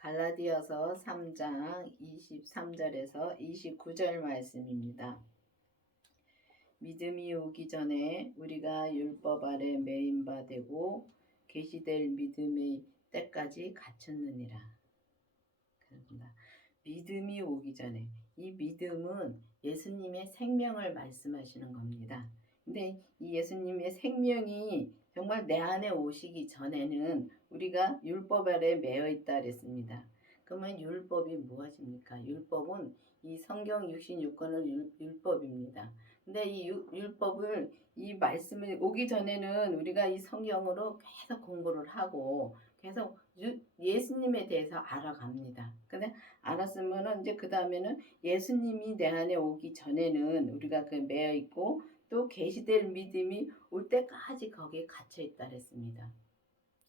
갈라디아서 3장 23절에서 29절 말씀입니다. 믿음이 오기 전에 우리가 율법 아래 매인 바 되고 계시될 믿음의 때까지 갖췄느니라. 그렇습니다. 믿음이 오기 전에 이 믿음은 예수님의 생명을 말씀하시는 겁니다. 근데 이 예수님의 생명이 정말 내 안에 오시기 전에는 우리가 율법 아래 매여 있다 그랬습니다. 그러면 율법이 무엇입니까? 율법은 이 성경 66권은 율, 율법입니다. 근데 이 유- 율법을 이 말씀을 오기 전에는 우리가 이 성경으로 계속 공부를 하고 계속 유- 예수님에 대해서 알아갑니다. 근데 알았으면은 이제 그 다음에는 예수님이 내 안에 오기 전에는 우리가 그 매여 있고 또 계시될 믿음이 올 때까지 거기에 갇혀 있다 그랬습니다.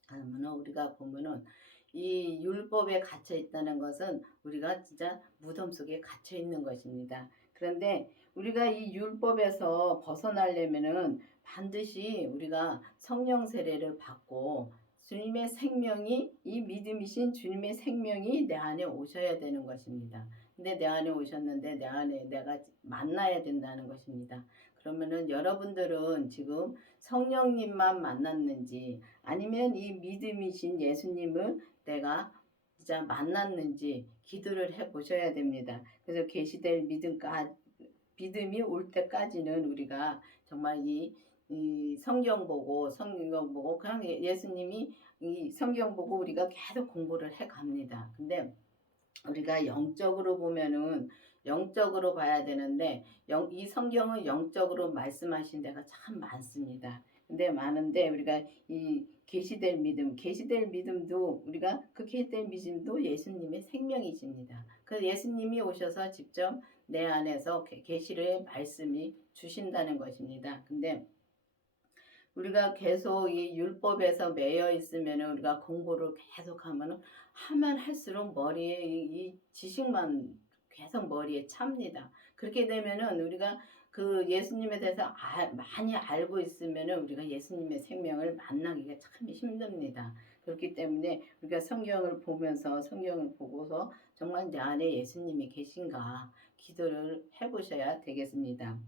그러면은 우리가 보면은 이 율법에 갇혀 있다는 것은 우리가 진짜 무덤 속에 갇혀 있는 것입니다. 그런데 우리가 이 율법에서 벗어나려면은 반드시 우리가 성령 세례를 받고 주님의 생명이 이 믿음이신 주님의 생명이 내 안에 오셔야 되는 것입니다. 근데 내 안에 오셨는데 내 안에 내가 만나야 된다는 것입니다. 그러면은 여러분들은 지금 성령님만 만났는지 아니면 이 믿음이신 예수님을 내가 진짜 만났는지 기도를 해 보셔야 됩니다. 그래서 계시될 믿음까 믿음이 올 때까지는 우리가 정말 이, 이 성경 보고 성경 보고 그냥 예- 예수님이 이 성경 보고 우리가 계속 공부를 해 갑니다. 근데 우리가 영적으로 보면은 영적으로 봐야 되는데 영, 이 성경은 영적으로 말씀하신 데가 참 많습니다. 근데 많은데 우리가 이 계시될 믿음, 계시될 믿음도 우리가 그 계시될 믿음도 예수님의 생명이십니다. 그 예수님이 오셔서 직접 내 안에서 계- 계시를 말씀이 주신다는 것입니다. 근데 우리가 계속 이 율법에서 매여 있으면 우리가 공부를 계속 하면 하면 할수록 머리에 이, 이 지식만 계속 머리에 찹니다. 그렇게 되면은 우리가 그 예수님에 대해서 아- 많이 알고 있으면은 우리가 예수님의 생명을 만나기가 참 힘듭니다. 그렇기 때문에 우리가 성경을 보면서 성경을 보고서 정말 내 안에 예수님이 계신가 기도를 해보셔야 되겠습니다.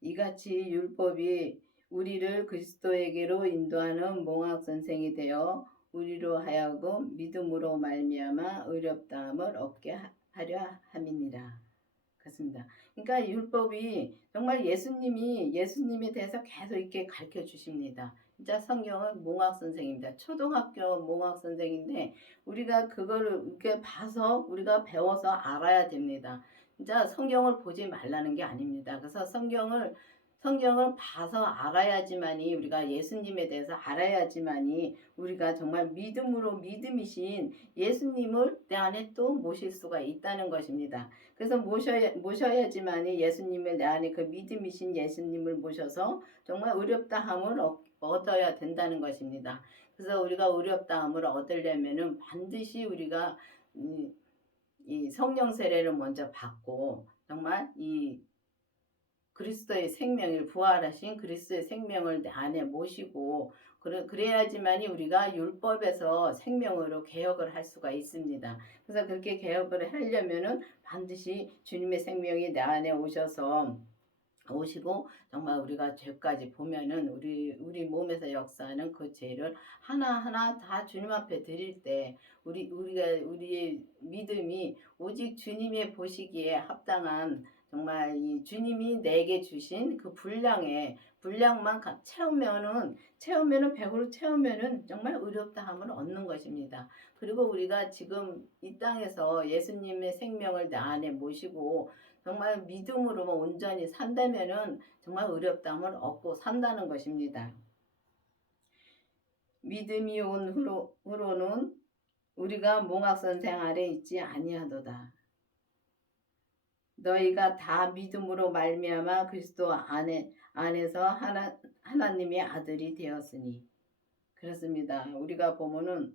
이같이 율법이 우리를 그리스도에게로 인도하는 몽학 선생이 되어 우리로 하여금 믿음으로 말미암아 의롭다함을 얻게 하- 하려 함이니라. 그렇습니다. 그러니까 율법이 정말 예수님이 예수님에 대해서 계속 이렇게 가르쳐 주십니다. 진짜 성경은 몽학 선생입니다. 초등학교 몽학 선생인데 우리가 그거를 이렇게 봐서 우리가 배워서 알아야 됩니다. 진짜 성경을 보지 말라는 게 아닙니다. 그래서 성경을 성경을 봐서 알아야지만이 우리가 예수님에 대해서 알아야지만이 우리가 정말 믿음으로 믿음이신 예수님을 내 안에 또 모실 수가 있다는 것입니다. 그래서 모셔야, 모셔야지만이 예수님을 내 안에 그 믿음이신 예수님을 모셔서 정말 의롭다함을 얻- 얻어야 된다는 것입니다. 그래서 우리가 의롭다함을 얻으려면은 반드시 우리가 이, 이 성령 세례를 먼저 받고 정말 이 그리스도의 생명을 부활하신 그리스도의 생명을 내 안에 모시고 그래, 그래야지만이 우리가 율법에서 생명으로 개혁을 할 수가 있습니다. 그래서 그렇게 개혁을 하려면은 반드시 주님의 생명이 내 안에 오셔서 오시고 정말 우리가 죄까지 보면은 우리 우리 몸에서 역사하는 그 죄를 하나하나 다 주님 앞에 드릴 때 우리 우리가 우리의 믿음이 오직 주님의 보시기에 합당한 정말 이 주님이 내게 주신 그 분량에 분량만 가- 채우면은 채우면은 100으로 채우면은 정말 의롭다함을 얻는 것입니다. 그리고 우리가 지금 이 땅에서 예수님의 생명을 내 안에 모시고 정말 믿음으로 온전히 산다면은 정말 의롭다함을 얻고 산다는 것입니다. 믿음이 온 후로, 후로는 우리가 몽학 선생 아래 있지 아니하도다. 너희가 다 믿음으로 말미암아 그리스도 안에 안에서 하나 하나님의 아들이 되었으니 그렇습니다. 우리가 보면은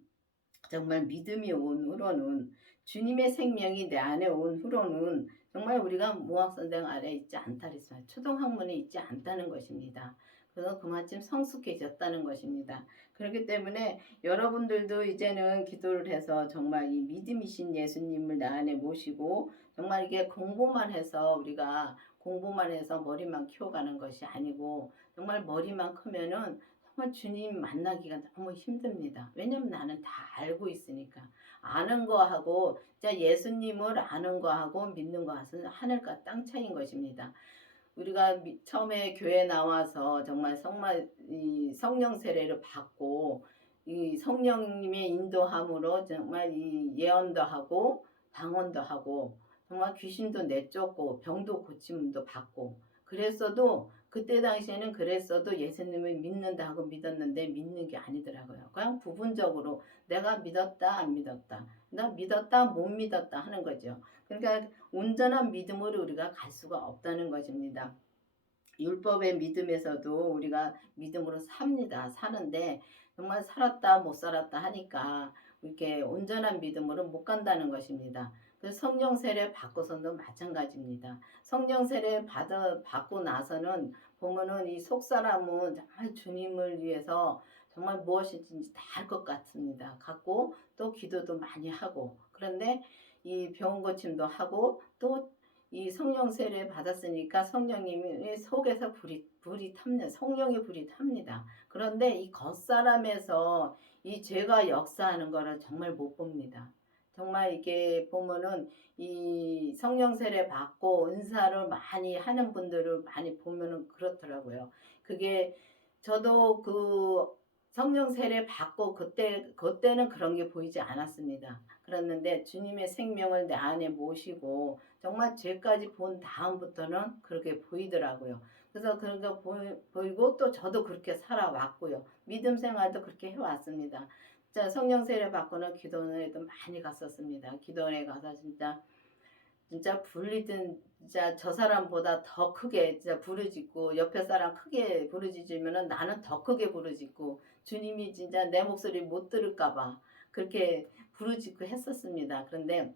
정말 믿음이 온 후로는 주님의 생명이 내 안에 온 후로는 정말 우리가 모학 선생 아래 있지 않다 그랬어요. 초등학문에 있지 않다는 것입니다. 그래서 그만큼 성숙해졌다는 것입니다. 그렇기 때문에 여러분들도 이제는 기도를 해서 정말 이 믿음이신 예수님을 나 안에 모시고 정말 이게 공부만 해서 우리가 공부만 해서 머리만 키워가는 것이 아니고 정말 머리만 크면은 정말 주님 만나기가 너무 힘듭니다. 왜냐면 나는 다 알고 있으니까. 아는 거하고 진짜 예수님을 아는 거하고 믿는 거하고는 하늘과 땅 차이인 것입니다. 우리가 미- 처음에 교회 나와서 정말 성말 이 성령 세례를 받고 이 성령님의 인도함으로 정말 이 예언도 하고 방언도 하고 정말 귀신도 내쫓고 병도 고침도 받고 그랬어도 그때 당시에는 그랬어도 예수님을 믿는다 하고 믿었는데 믿는 게 아니더라고요. 그냥 부분적으로 내가 믿었다 안 믿었다 나 믿었다 못 믿었다 하는 거죠. 그러니까 온전한 믿음으로 우리가 갈 수가 없다는 것입니다. 율법의 믿음에서도 우리가 믿음으로 삽니다. 사는데 정말 살았다 못 살았다 하니까 이렇게 온전한 믿음으로 못 간다는 것입니다. 그래서 성령 세례 받고서도 마찬가지입니다. 성령 세례 받아 받고 나서는 보면은 이 속 사람은 정말 주님을 위해서 정말 무엇인지 다 할 것 같습니다. 갖고 또 기도도 많이 하고 그런데 이병 고침도 하고 또 이 성령 세례 받았으니까 성령님이 속에서 불이 불이 탑니다. 성령의 불이 탑니다. 그런데 이 겉사람에서 이 죄가 역사하는 거를 정말 못 봅니다. 정말 이게 보면은 이 성령 세례 받고 은사를 많이 하는 분들을 많이 보면은 그렇더라고요. 그게 저도 그 성령 세례 받고 그때 그때는 그런 게 보이지 않았습니다. 그랬는데 주님의 생명을 내 안에 모시고 정말 죄까지 본 다음부터는 그렇게 보이더라고요. 그래서 그런 거 보이, 보이고 또 저도 그렇게 살아왔고요. 믿음 생활도 그렇게 해왔습니다. 자, 성령 세례 받고는 기도원에도 많이 갔었습니다. 기도원에 가서 진짜 진짜 불리든 진짜 저 사람보다 더 크게 진짜 부르짖고 옆에 사람 크게 부르짖으면은 나는 더 크게 부르짖고 주님이 진짜 내 목소리 못 들을까봐 그렇게 부르짖고 했었습니다. 그런데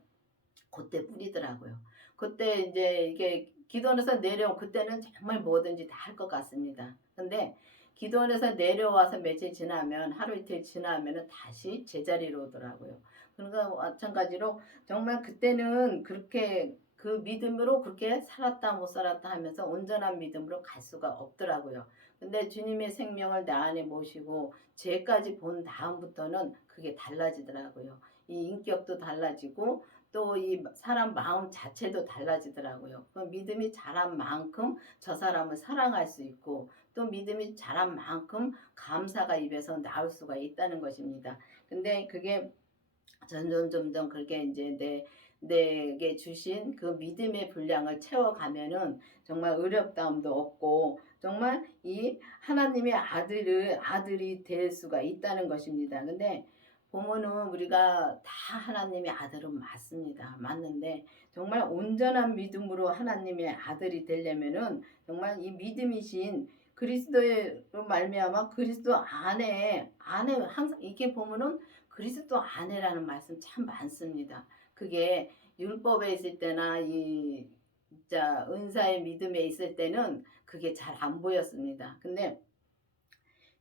그때 뿌리더라고요. 그때 이제 이게 기도원에서 내려온 그때는 정말 뭐든지 다 할 것 같습니다. 근데 기도원에서 내려와서 며칠 지나면 하루 이틀 지나면은 다시 제자리로 오더라고요. 그러니까 마찬가지로 정말 그때는 그렇게 그 믿음으로 그렇게 살았다 못 살았다 하면서 온전한 믿음으로 갈 수가 없더라고요. 근데 주님의 생명을 내 안에 모시고 죄까지 본 다음부터는 그게 달라지더라고요. 이 인격도 달라지고 또 이 사람 마음 자체도 달라지더라고요. 그 믿음이 자란 만큼 저 사람을 사랑할 수 있고 또 믿음이 자란 만큼 감사가 입에서 나올 수가 있다는 것입니다. 근데 그게 점점 점점 그렇게 이제 내 내게 주신 그 믿음의 분량을 채워가면은 정말 어렵다움도 없고 정말 이 하나님의 아들을 아들이 될 수가 있다는 것입니다. 근데 보면은 우리가 다 하나님의 아들은 맞습니다. 맞는데 정말 온전한 믿음으로 하나님의 아들이 되려면은 정말 이 믿음이신 그리스도로 말미암아 그리스도 안에 안에 항상 이게 보면은 그리스도 안에라는 말씀 참 많습니다. 그게 율법에 있을 때나 이 진짜 은사의 믿음에 있을 때는 그게 잘 안 보였습니다. 근데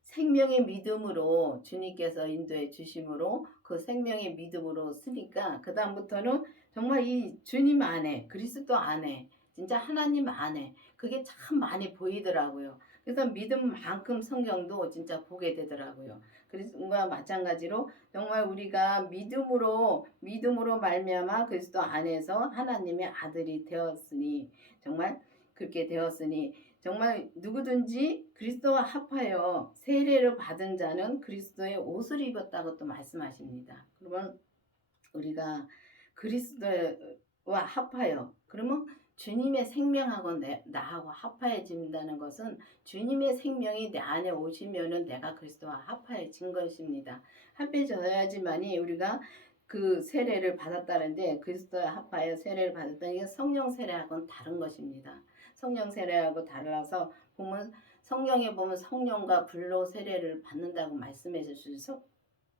생명의 믿음으로 주님께서 인도해 주심으로 그 생명의 믿음으로 쓰니까 그 다음부터는 정말 이 주님 안에 그리스도 안에 진짜 하나님 안에 그게 참 많이 보이더라고요. 그래서 믿음만큼 성경도 진짜 보게 되더라고요. 그리스도와 마찬가지로 정말 우리가 믿음으로 믿음으로 말미암아 그리스도 안에서 하나님의 아들이 되었으니 정말 그렇게 되었으니 정말 누구든지 그리스도와 합하여 세례를 받은 자는 그리스도의 옷을 입었다고 또 말씀하십니다. 그러면 우리가 그리스도와 합하여 그러면 주님의 생명하고 내, 나하고 합하여진다는 것은 주님의 생명이 내 안에 오시면은 내가 그리스도와 합하여진 것입니다. 합해져야지만이 우리가 그 세례를 받았다는데 그리스도와 합하여 세례를 받았다는 게 성령 세례하고는 다른 것입니다. 성령 세례하고 달라서 보면 성경에 보면 성령과 불로 세례를 받는다고 말씀해 주셔서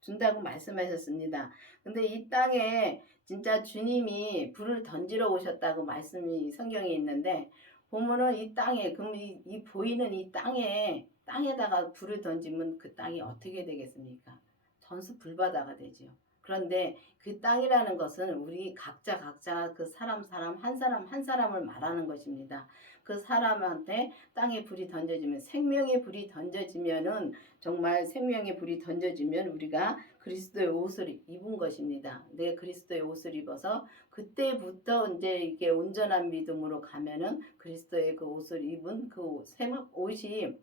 준다고 말씀하셨습니다. 근데 이 땅에 진짜 주님이 불을 던지러 오셨다고 말씀이 성경에 있는데 보면은 이 땅에 그럼 이, 이 보이는 이 땅에 땅에다가 불을 던지면 그 땅이 어떻게 되겠습니까? 전수 불바다가 되지요. 그런데 그 땅이라는 것은 우리 각자 각자 그 사람 사람 한 사람 한 사람을 말하는 것입니다. 그 사람한테 땅에 불이 던져지면 생명의 불이 던져지면은 정말 생명의 불이 던져지면 우리가 그리스도의 옷을 입은 것입니다. 내 그리스도의 옷을 입어서 그때부터 이제 이게 온전한 믿음으로 가면은 그리스도의 그 옷을 입은 그 옷이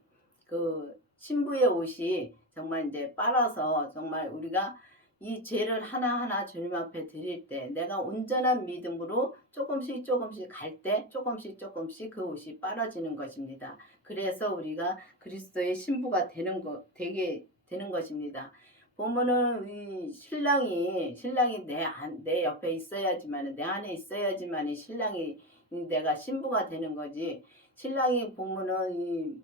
그 신부의 옷이 정말 이제 빨아서 정말 우리가 이 죄를 하나하나 주님 앞에 드릴 때 내가 온전한 믿음으로 조금씩 조금씩 갈 때 조금씩 조금씩 그 옷이 빨아지는 것입니다. 그래서 우리가 그리스도의 신부가 되는 거 되게 되는 것입니다. 보면은 이 신랑이 신랑이 내 안 내 옆에 있어야지만 내 안에 있어야지만 이 신랑이 이 내가 신부가 되는 거지. 신랑이 보면은 이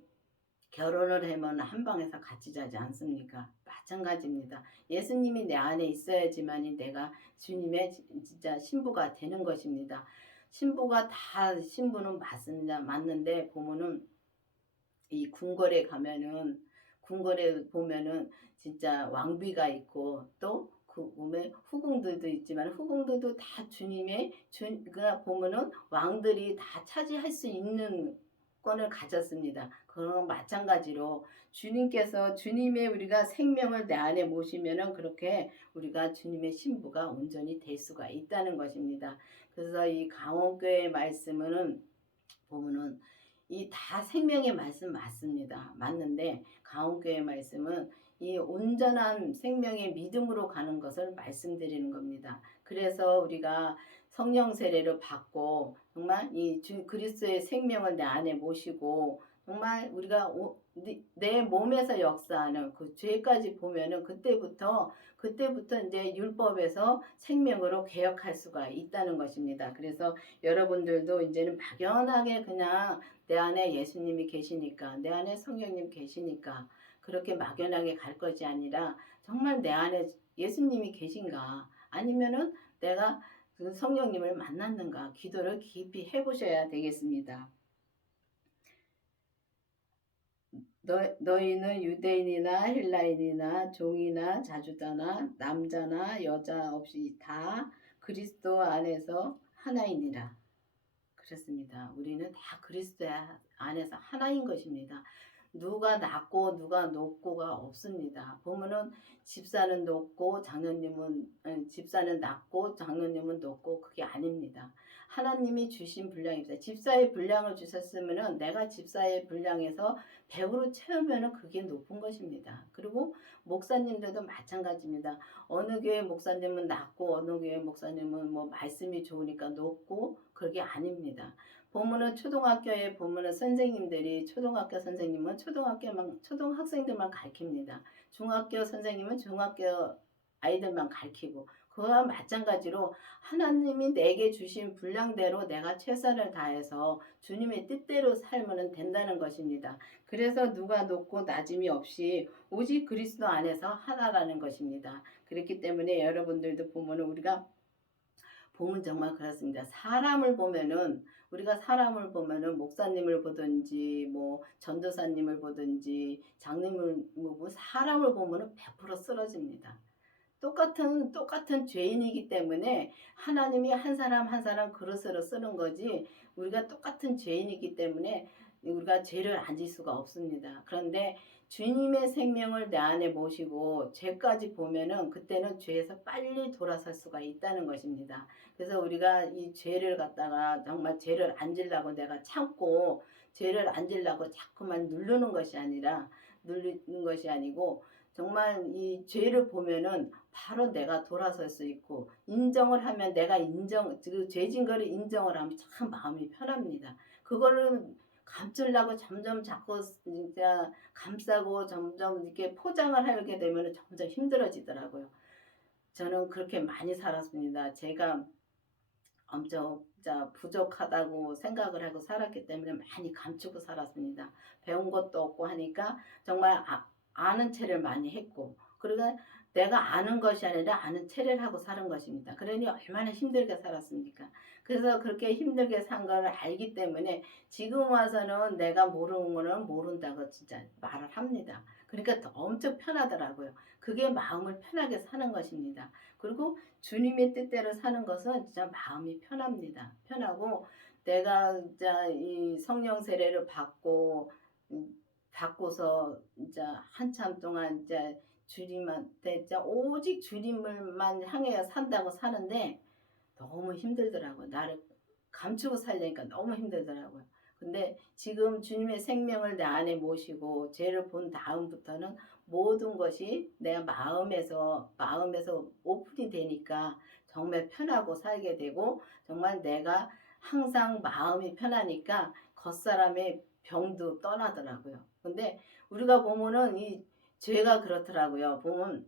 결혼을 하면 한 방에서 같이 자지 않습니까? 마찬가지입니다. 예수님이 내 안에 있어야지만이 내가 주님의 지- 진짜 신부가 되는 것입니다. 신부가 다 신부는 맞습니다. 맞는데 보면은 이 궁궐에 가면은 궁궐에 보면은 진짜 왕비가 있고 또 그 몸에 후궁들도 있지만 후궁들도 다 주님의 주가 보면은 왕들이 다 차지할 수 있는 권을 가졌습니다. 그런 마찬가지로 주님께서 주님의 우리가 생명을 내 안에 모시면은 그렇게 우리가 주님의 신부가 온전히 될 수가 있다는 것입니다. 그래서 이 강원교회 말씀은 보면은 이 다 생명의 말씀 맞습니다. 맞는데 강원교회 말씀은 이 온전한 생명의 믿음으로 가는 것을 말씀드리는 겁니다. 그래서 우리가 성령 세례를 받고 정말 이 주 그리스도의 생명을 내 안에 모시고 정말 우리가 오- 네- 내 몸에서 역사하는 그 죄까지 보면은 그때부터 그때부터 이제 율법에서 생명으로 개혁할 수가 있다는 것입니다. 그래서 여러분들도 이제는 막연하게 그냥 내 안에 예수님이 계시니까 내 안에 성령님 계시니까 그렇게 막연하게 갈 것이 아니라 정말 내 안에 예수님이 계신가 아니면은 내가 그 성령님을 만났는가 기도를 깊이 해보셔야 되겠습니다. 너, 너희는 유대인이나 헬라인이나 종이나 자주다나 남자나 여자 없이 다 그리스도 안에서 하나이니라. 그렇습니다. 우리는 다 그리스도 안에서 하나인 것입니다. 누가 낮고 누가 높고가 없습니다. 보면은 집사는 높고 장로님은 집사는 낮고 장로님은 높고 그게 아닙니다. 하나님이 주신 분량입니다. 집사의 분량을 주셨으면은 내가 집사의 분량에서 100으로 채우면은 그게 높은 것입니다. 그리고 목사님들도 마찬가지입니다. 어느 교회 목사님은 낮고 어느 교회 목사님은 뭐 말씀이 좋으니까 높고 그게 아닙니다. 보면은 초등학교에 보면은 선생님들이 초등학교 선생님은 초등학교만 초등학생들만 가르칩니다. 중학교 선생님은 중학교 아이들만 가르치고 그와 마찬가지로 하나님이 내게 주신 분량대로 내가 최선을 다해서 주님의 뜻대로 살면 된다는 것입니다. 그래서 누가 높고 낮음이 없이 오직 그리스도 안에서 하나라는 것입니다. 그렇기 때문에 여러분들도 보면은 우리가 보면 정말 그렇습니다. 사람을 보면은 우리가 사람을 보면은 목사님을 보든지 뭐 전도사님을 보든지 장님을 뭐 사람을 보면은 100% 쓰러집니다. 똑같은 똑같은 죄인이기 때문에 하나님이 한 사람 한 사람 그릇으로 쓰는 거지 우리가 똑같은 죄인이기 때문에 우리가 죄를 안 질 수가 없습니다. 그런데 주님의 생명을 내 안에 모시고 죄까지 보면은 그때는 죄에서 빨리 돌아설 수가 있다는 것입니다. 그래서 우리가 이 죄를 갖다가 정말 죄를 안 질라고 내가 참고 죄를 안 질라고 자꾸만 누르는 것이 아니라 누르는 것이 아니고 정말 이 죄를 보면은 바로 내가 돌아설 수 있고 인정을 하면 내가 인정 그 죄진 거를 인정을 하면 참 마음이 편합니다. 그거를 감추려고 점점 자꾸 진짜 감싸고 점점 이렇게 포장을 하게 되면 점점 힘들어지더라고요. 저는 그렇게 많이 살았습니다. 제가 엄청 부족하다고 생각을 하고 살았기 때문에 많이 감추고 살았습니다. 배운 것도 없고 하니까 정말 아, 아는 체를 많이 했고 그러니까 내가 아는 것이 아니라 아는 체를 하고 사는 것입니다. 그러니 얼마나 힘들게 살았습니까? 그래서 그렇게 힘들게 산 걸 알기 때문에 지금 와서는 내가 모르는 거는 모른다고 진짜 말을 합니다. 그러니까 더 엄청 편하더라고요. 그게 마음을 편하게 사는 것입니다. 그리고 주님의 뜻대로 사는 것은 진짜 마음이 편합니다. 편하고 내가 진짜 이 성령 세례를 받고 음, 받고서 진짜 한참 동안 이제 주님한테 진짜 오직 주님을만 향해 산다고 사는데 너무 힘들더라고요. 나를 감추고 살려니까 너무 힘들더라고요. 근데 지금 주님의 생명을 내 안에 모시고 죄를 본 다음부터는 모든 것이 내 마음에서 마음에서 오픈이 되니까 정말 편하고 살게 되고 정말 내가 항상 마음이 편하니까 겉사람의 병도 떠나더라고요. 근데 우리가 보면은 이 죄가 그렇더라고요. 보면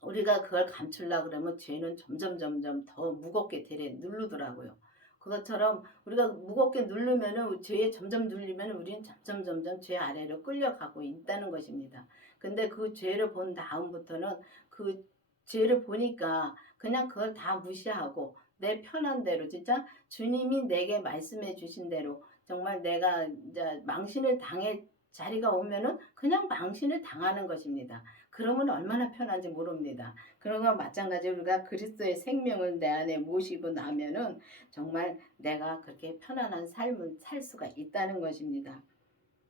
우리가 그걸 감추려 그러면 죄는 점점 점점 더 무겁게 되려 누르더라고요. 그것처럼 우리가 무겁게 누르면은 죄에 점점 눌리면 우리는 점점 점점 죄 아래로 끌려가고 있다는 것입니다. 근데 그 죄를 본 다음부터는 그 죄를 보니까 그냥 그걸 다 무시하고 내 편한 대로 진짜 주님이 내게 말씀해 주신 대로 정말 내가 이제 망신을 당해 자리가 오면은 그냥 망신을 당하는 것입니다. 그러면 얼마나 편한지 모릅니다. 그런 건 마찬가지로 우리가 그리스도의 생명을 내 안에 모시고 나면은 정말 내가 그렇게 편안한 삶을 살 수가 있다는 것입니다.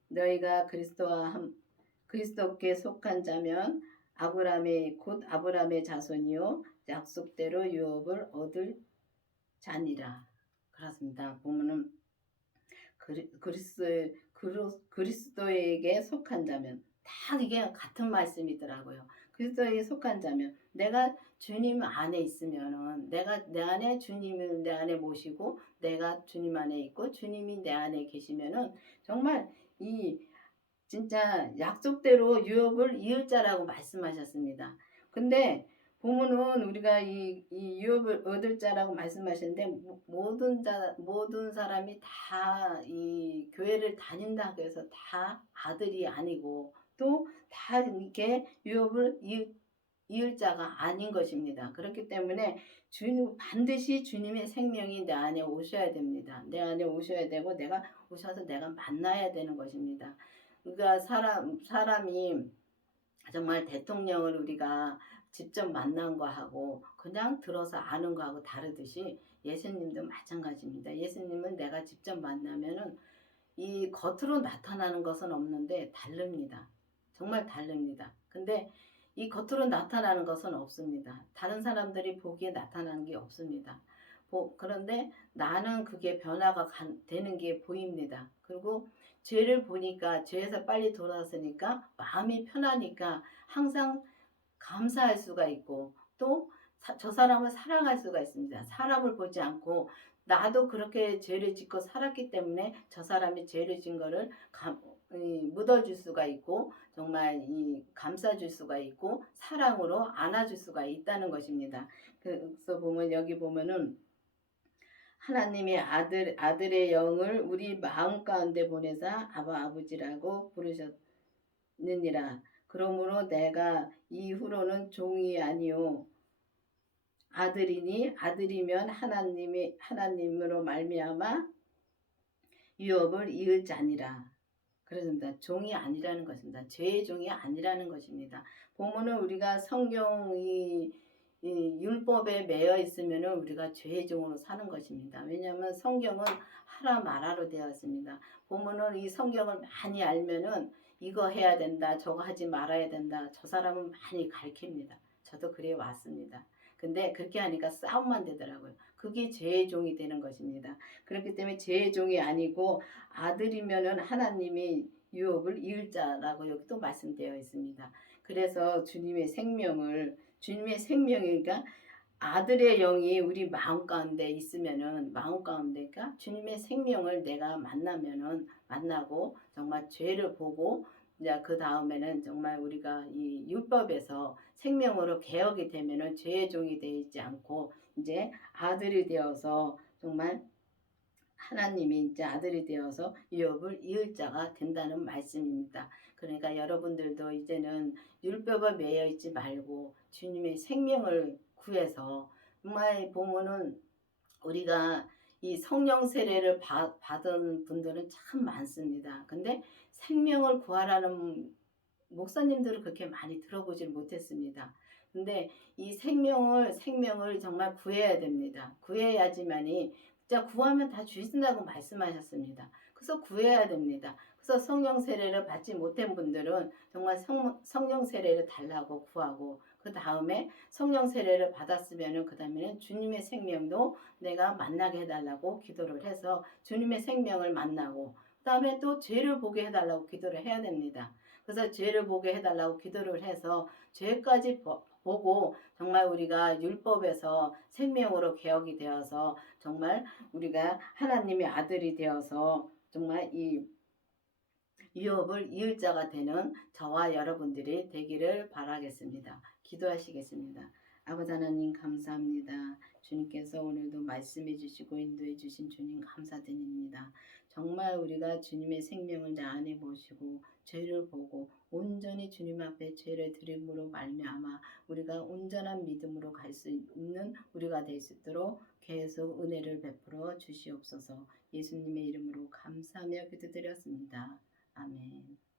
너희가 그리스도와 함, 그리스도께 속한 자면 아브라함의 곧 아브라함의 자손이요 약속대로 유업을 얻을 자니라. 그렇습니다. 보면은 그리, 그리스 그로, 그리스도에게 속한 자면 다 이게 같은 말씀이더라고요. 그리스도에게 속한 자면 내가 주님 안에 있으면은 내가 내 안에 주님을 내 안에 모시고 내가 주님 안에 있고 주님이 내 안에 계시면은 정말 이 진짜 약속대로 유업을 이을 자라고 말씀하셨습니다. 근데 보면은 우리가 이, 이 유업을 얻을 자라고 말씀하시는데 모- 모든 자 모든 사람이 다 이 교회를 다닌다고 해서 다 아들이 아니고 또 다 이렇게 유업을 이을, 이을 자가 아닌 것입니다. 그렇기 때문에 주님 반드시 주님의 생명이 내 안에 오셔야 됩니다. 내 안에 오셔야 되고 내가 오셔서 내가 만나야 되는 것입니다. 그러니까 사람 사람이 정말 대통령을 우리가 직접 만난 거하고 그냥 들어서 아는 거하고 다르듯이 예수님도 마찬가지입니다. 예수님은 내가 직접 만나면은 이 겉으로 나타나는 것은 없는데 다릅니다. 정말 다릅니다. 근데 이 겉으로 나타나는 것은 없습니다. 다른 사람들이 보기에 나타나는 게 없습니다. 보- 그런데 나는 그게 변화가 간- 되는 게 보입니다. 그리고 죄를 보니까 죄에서 빨리 돌아서니까 마음이 편하니까 항상 감사할 수가 있고 또 저 사람을 사랑할 수가 있습니다. 사람을 보지 않고 나도 그렇게 죄를 짓고 살았기 때문에 저 사람이 죄를 진 거를 감, 이, 묻어줄 수가 있고 정말 이 감싸줄 수가 있고 사랑으로 안아줄 수가 있다는 것입니다. 그래서 보면 여기 보면은 하나님의 아들 아들의 영을 우리 마음 가운데 보내사 아바 아버지라고 부르셨느니라. 그러므로 내가 이후로는 종이 아니요 아들이니 아들이면 하나님의 하나님으로 말미암아 유업을 이을 자니라. 그렇습니다. 종이 아니라는 것입니다. 죄의 종이 아니라는 것입니다. 보면은 우리가 성경이 이 율법에 매여 있으면은 우리가 죄의 종으로 사는 것입니다. 왜냐하면 성경은 하라 말하로 되어 있습니다. 보면은 이 성경을 많이 알면은 이거 해야 된다, 저거 하지 말아야 된다. 저 사람은 많이 가르칩니다. 저도 그래 왔습니다. 근데 그렇게 하니까 싸움만 되더라고요. 그게 죄의 종이 되는 것입니다. 그렇기 때문에 죄의 종이 아니고 아들이면은 하나님이 유업을 이을 자라고 여기 또 말씀되어 있습니다. 그래서 주님의 생명을 주님의 생명이니까 아들의 영이 우리 마음 가운데 있으면은 마음 가운데가 주님의 생명을 내가 만나면은 만나고 정말 죄를 보고 이제 그 다음에는 정말 우리가 이 율법에서 생명으로 개혁이 되면은 죄의 종이 되지 않고 이제 아들이 되어서 정말 하나님이 이제 아들이 되어서 유업을 이을 자가 된다는 말씀입니다. 그러니까 여러분들도 이제는 율법에 매여 있지 말고 주님의 생명을 구해서 정말 보면은 우리가 이 성령 세례를 받, 받은 분들은 참 많습니다. 근데 생명을 구하라는 목사님들은 그렇게 많이 들어보질 못했습니다. 근데 이 생명을 생명을 정말 구해야 됩니다. 구해야지만이 진짜 구하면 다 주신다고 말씀하셨습니다. 그래서 구해야 됩니다. 그래서 성령 세례를 받지 못한 분들은 정말 성, 성령 세례를 달라고 구하고 그 다음에 성령 세례를 받았으면은 그 다음에는 주님의 생명도 내가 만나게 해달라고 기도를 해서 주님의 생명을 만나고 그 다음에 또 죄를 보게 해달라고 기도를 해야 됩니다. 그래서 죄를 보게 해달라고 기도를 해서 죄까지 보- 보고 정말 우리가 율법에서 생명으로 개혁이 되어서 정말 우리가 하나님의 아들이 되어서 정말 이 유업을 이을 자가 되는 저와 여러분들이 되기를 바라겠습니다. 기도하시겠습니다. 아버지 하나님 감사합니다. 주님께서 오늘도 말씀해 주시고 인도해 주신 주님 감사드립니다. 정말 우리가 주님의 생명을 내 안에 모시고 죄를 보고 온전히 주님 앞에 죄를 드림으로 말미암아 우리가 온전한 믿음으로 갈 수 있는 우리가 될 수 있도록 계속 은혜를 베풀어 주시옵소서. 예수님의 이름으로 감사하며 기도드렸습니다. 아멘.